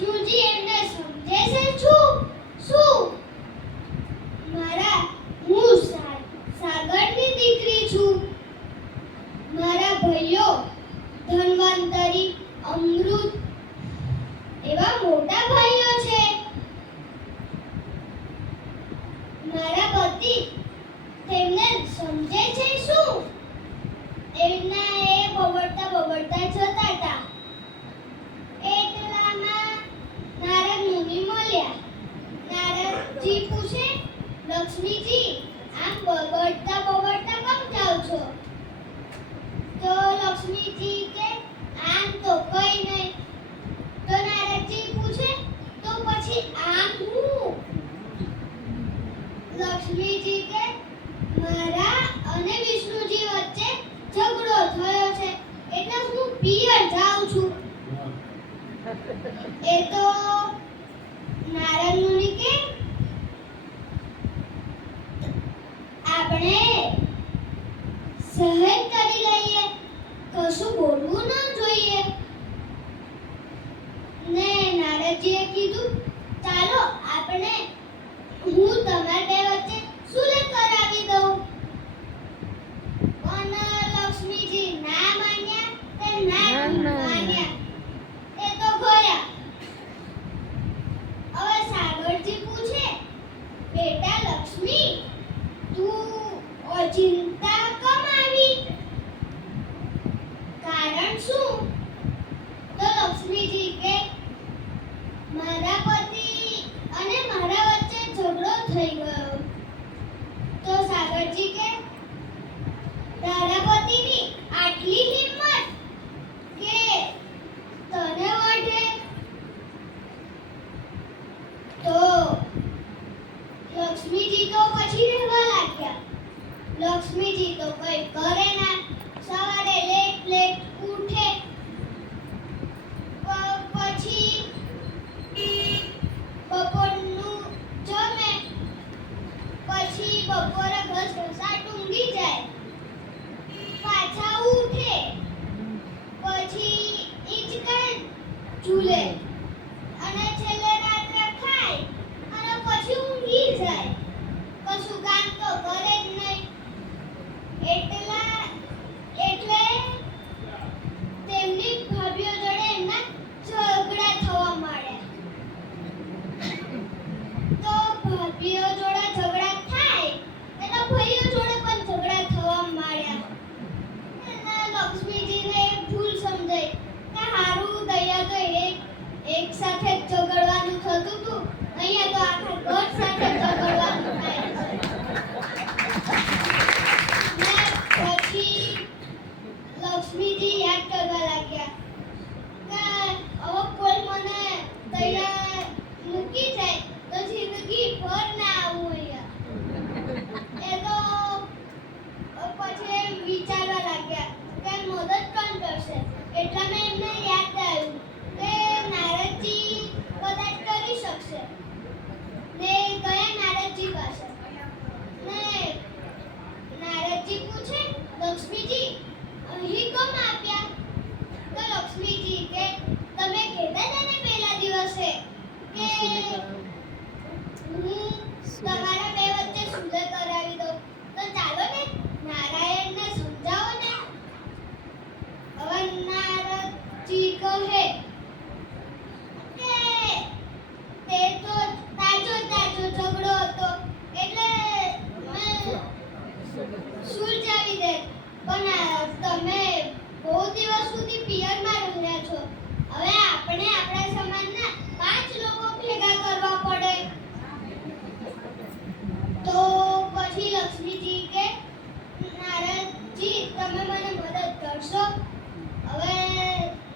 વિષ્ણુજી એમને સમજે છે શું શું હું સાગરની દીકરી છું. મારા ભાઈઓ ધન્વંતરી, અમૃત એવા મોટા ભાઈઓ છે. મારા પતિ તેમને સમજે છે શું? એમના એ બબડતા જતા હતા. એટલામાં નારદ મુનિ મળ્યા. નારદજી પૂછે, લક્ષ્મીજી આમ બબડતા કેમ જાવ છો? તો લક્ષ્મીજી કે આમ તો કઈ નહીં. તો નારદજી પૂછે, તો પછી આમ હું? લક્ષ્મીજી કે મારા અને વિષ્ણુજી વચ્ચે ઝઘડો થયો છે એટલે હું પિયર જાઉં છું. એ તો નારદ મુનિ કે આપણે સહેજ કરી લઈએ, કશું બોલવું ન જોઈએ. ને નારદજીએ કીધું, ચાલો આપણે હું તમારા બે વચ્ચે સુલહ કરાવી દઉં. પણ લક્ષ્મીજી ના માન્યા તે ના માન્યા. એ તો ગયા. હવે સાગરજી પૂછે, બેટા લક્ષ્મી તું ચિંતા કેમ આવી? કારણ શું? તો લક્ષ્મીજી કે મારા પતિ અને મારા વચ્ચે ઝઘડો થઈ ગયો. તો સાગરજી કે તારા પતિની આટલી હિંમત કે તને વઢે? તો લક્ષ્મીજી તો પછી રહેવા લાગ્યા. લક્ષ્મીજી તો કઈ કરે ના. સવારે લેટ ઉઠે, પછી બપોરનું જમે, પછી બપોરે ઘસાટ ઊંઘી જાય, પાછા ઉઠે, પછી ઈંચકા ઝૂલે અને છેલ્લે રાત્રે ખાય અને પછી ઊંઘી જાય. કશું કામ તો કરે જ નહીં. એટલે તેમની ભાભીઓ જોડે એમના ઝઘડા થવા માંડ્યા. તો ભાભીઓ જોડે ઝઘડા થાય એટલે ભાઈઓ જોડે પણ ઝઘડા થવા માંડ્યા. લક્ષ્મીજીને ભૂલ સમજાઈ કે હારું દયા તો એક સાથે ઝઘડવાનું થતું હતું, અહીંયા તો આખા ઘર સાથે ઝઘડવાનું થાય છે. પછી લક્ષ્મીજી યાદ કરવા લાગ્યા કે હવે કોઈ મને દયા મૂકી જાય તો જિંદગી ભર ના આવું અહીંયા. એ તો પછી વિચારવા લાગ્યા કે મદદ કોણ કરશે. એટલામાં એમને યાદ આવ્યું કે નારદજી કદાચ કરી શકશે. ને ગયા નારદજી પાસે. ને નારદજી પૂછે, લક્ષ્મીજી અહીં કેમ આપ્યા? તો લક્ષ્મીજી કે તમે કહેતા હતા ને પહેલા દિવસે કે હું તમારા બે વચ્ચે સુલહ કરાવી દઉં, તો ચાલો ને નારાયણને સમજાવો ને. હવે નારદજી કહે કે તે તો તાજો ઝઘડો હતો એટલે મેં સુલઝાવી દે. પણ તમે બહુ દિવસ સુધી પિયરમાં રહ્યા છો. હવે આપણે આપણા સમાજના 5 લોકો ભેગા કરવા પડે. તો પછી લક્ષ્મીજી કે નારદજી તમે મને મદદ કરશો? હવે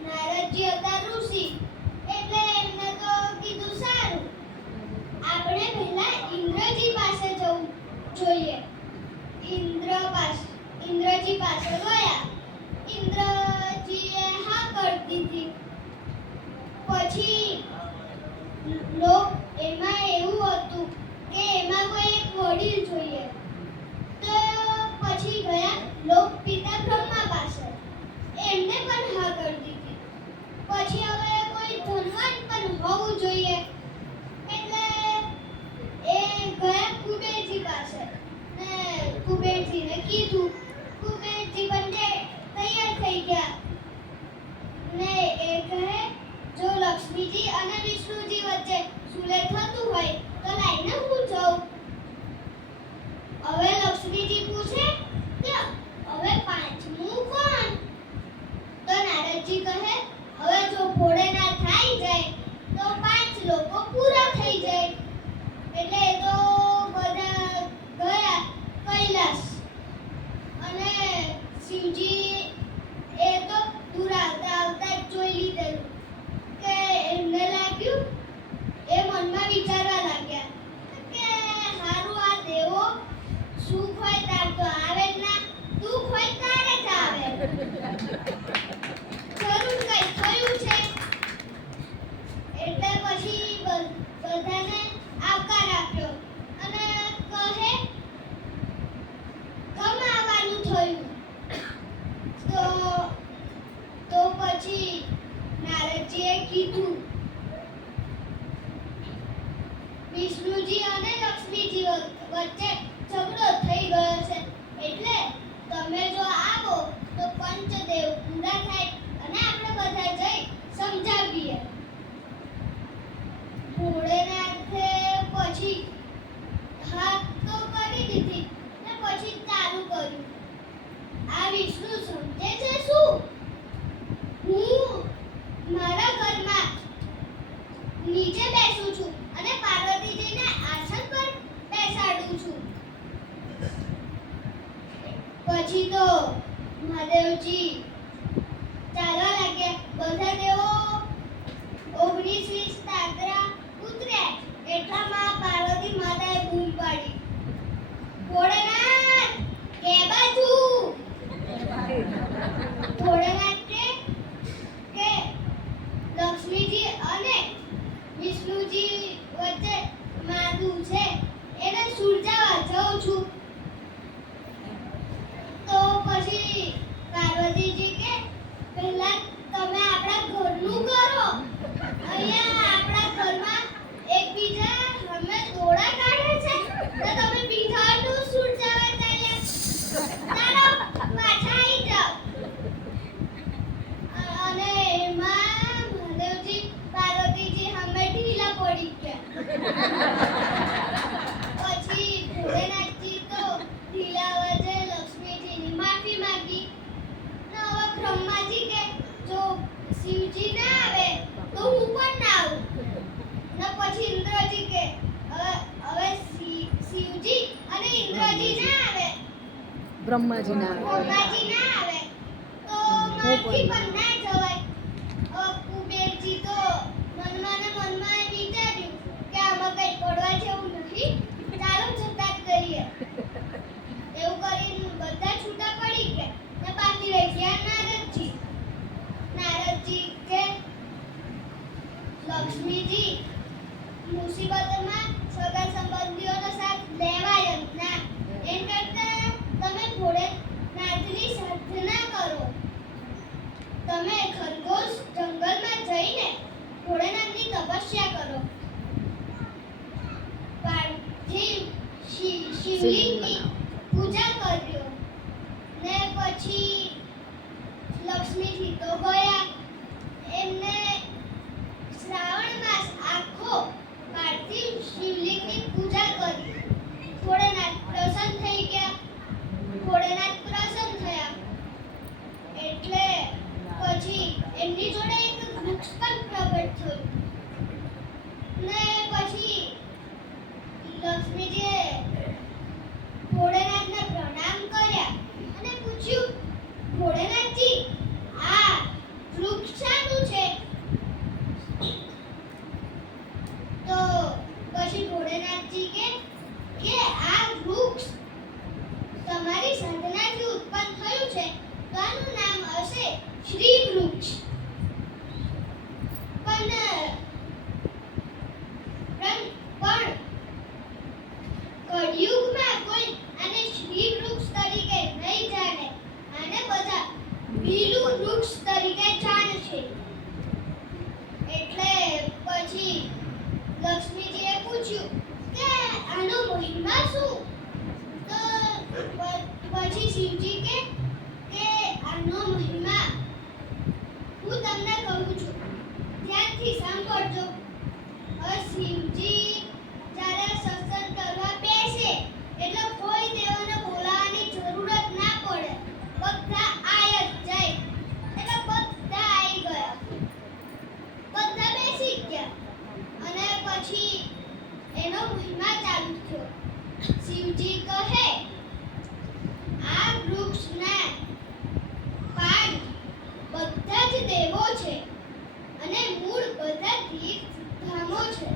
નારદજી હતા ઋષિ એટલે એમને તો કીધું સારું, આપણે પહેલા ઇન્દ્રજી પાસે જવું જોઈએ. ઇન્દ્રજી પાસે ગયા. ઇન્દ્રજીએ હા કરી દીધી. પછી એમાં એવું હતું કે એમાં કોઈ એક વડીલ જોઈએ. તો પછી ગયા લોક પિતા બ્રહ્મા પાસે. એમને પણ હા કરી દીધી. પછી હવે કોઈ ધનવાન પણ હોવું જોઈએ. એટલે એ ગયા કુબેરજી પાસે ને કુબેરજીને કીધું. કુબેરજી બંને તૈયાર થઈ ગયા ને એ કહે જો લક્ષ્મીજી અને વિષ્ણુજી વચ્ચે સુલેહ થતું હોય તો લાઈને હું જાઉં. હવે લક્ષ્મીજી પૂછે કે હવે પાંચમું કોણ? તો નારદજી કહે હવે જો ભોળેનાથ થઈ જાય તો 5 લોકો પૂરા થઈ જાય. એટલે એ તો બધા ગયા કૈલાસ અને શિવજી એ તો દૂર આવતા આવતા જ જોઈ લીધેલું કે એમને લાગ્યું એ મનમાં વિચારવા લાગ્યા કે હારું આ દેવો સુખ હોય તાર તો આવે જ ના, દુઃખ હોય તારે જ આવે. જરૂર કઈ થયું છે. એટલે પછી બધાને આવકાર આપ્યો અને કહે કમાવાનું થયું. તો પછી નારદજીએ કીધું વિષ્ણુજી અને લક્ષ્મીજી વચ્ચે ઝઘડો થઈ ગયો છે એટલે તમે જો આવો તો પંચદેવ પૂરા થાય અને આપણે બધા જઈ સમજાવીએ. ભોળેનાથે પછી હાથ તો કરી દીધી ને પછી ચાલુ કર્યું આ વિષ્ણુ સમજે છે શું? હું મારા ઘરમાં નીચે બેસું છું અને પાર્વતીજીને આસન પર બેસાડું છું. પછી તો મહાદેવજી ચાલવા લાગ્યા. બધા દેવો 19-20 તાતરા ઉતર્યા. એટલામાં પાર્વતી માતાએ બૂમ પાડી ભોળેનાથ કે બાજુ? ભોળેનાથ કે લક્ષ્મીજી અને વિષ્ણુજી વચ્ચે માંદું છે એને સુલઝાવા જાઉં છું. તો પછી પાર્વતીજી કે પહેલા તમે આપણા ઘરનું કરો. અહીંયા આપણા ઘરમાં એકબીજા અમે દોડા કાઢે છે તો તમે બીજાનું સુલઝાવા ચાલ્યા. ચાલો પાછા આવી જાઓ. અને એમાં મહાદેવજી પાર્વતીજી સામે ઢીલા પડી ગયા. પછી ભોળેનાથજી તો ઢીલા અવાજે લક્ષ્મીજીની માફી માંગી. હવે બ્રહ્માજી કે જો શિવજી ના આવે તો હું પણ ના આવું. ને પછી ઇન્દ્રજી કે હવે શિવજી અને ઇન્દ્રજી ના આવે, બ્રહ્માજી ના આવે તો મારથી પણ ના જવાય. કુબેરજી તો મનમાં ને મનમાં વિચાર્યું કે આમાં કઈ પડવા જેવું નથી, ચાલો જતા જ કરીએ. એવું કરીને બધા છૂટા પડી ગયા ને બાકી રહી ગયા નારદજી. નારદજી કે લક્ષ્મીજી મુસીબતમાં સગા સંબંધીઓનો સાથ લેવાય જ ના. એમ કરતા તમે ભોળેનાથની સાધના કરો. તમે ખરગોશ જંગલમાં જઈને ભોળેનાથની તપસ્યા કરો. પાર્થિવ શિવલિંગની પૂજા કર્યો ને પછી લક્ષ્મીજી તો ગયા. એમને શ્રાવણ માસ આખો પાર્થિવ શિવલિંગની પૂજા કરી. ભોળેનાથ પ્રસન્ન થઈ ગયા. ભોળેનાથ પ્રસન્ન થયા એટલે પછી એમની જોડે એક વૃક્ષ પણ પ્રગટ થયું ને પછી લક્ષ્મીજીએ ભોળેનાથને પ્રણામ કર્યા અને પૂછ્યું ભોળેનાથજી આ વૃક્ષ શાનું છે? તો પછી ભોળેનાથજી કે આ વૃક્ષ તમારી સાધનાથી ઉત્પન્ન થયું છે તો આનું નામ હશે શ્રી વૃક્ષ. પણ મહિમા ચાલુ થયો. શિવજી કહે, આ વૃક્ષના પાન બધા જ દેવો છે અને મૂળ બધા તીર્થધામો છે.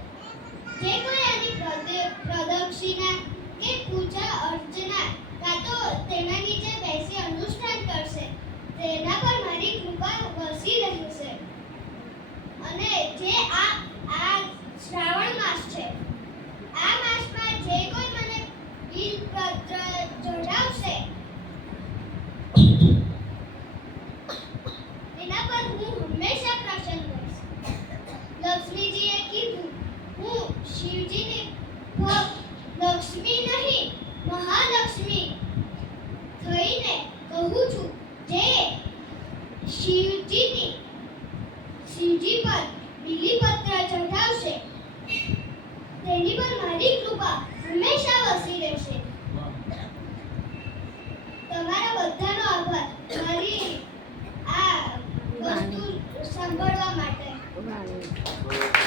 જે કોઈ આની પ્રદક્ષિણા કે પૂજા અર્ચના કાં તો તેના નીચે બેસી અનુષ્ઠાન કરશે તેના પર મારી કૃપા વરસી રહેશે. અને જે આ શ્રાવણ માસ છે, આ માસમાં જે કોઈ મને બિલપત્ર ચઢાવશે એના પર હું હંમેશા પ્રસન્ન રહીશ. લક્ષ્મીજીએ કીધું, હું શિવજીની ભક્ત લક્ષ્મી નહીં મહાલક્ષ્મી થઈને કહું છું, જે શિવજી પર બિલીપત્ર ચઢાવશે તેની પર મારી કૃપા હંમેશા વસી રહેશે. તમારા બધાનો આભાર મારી આ વસ્તુ સાંભળવા માટે. વાણી.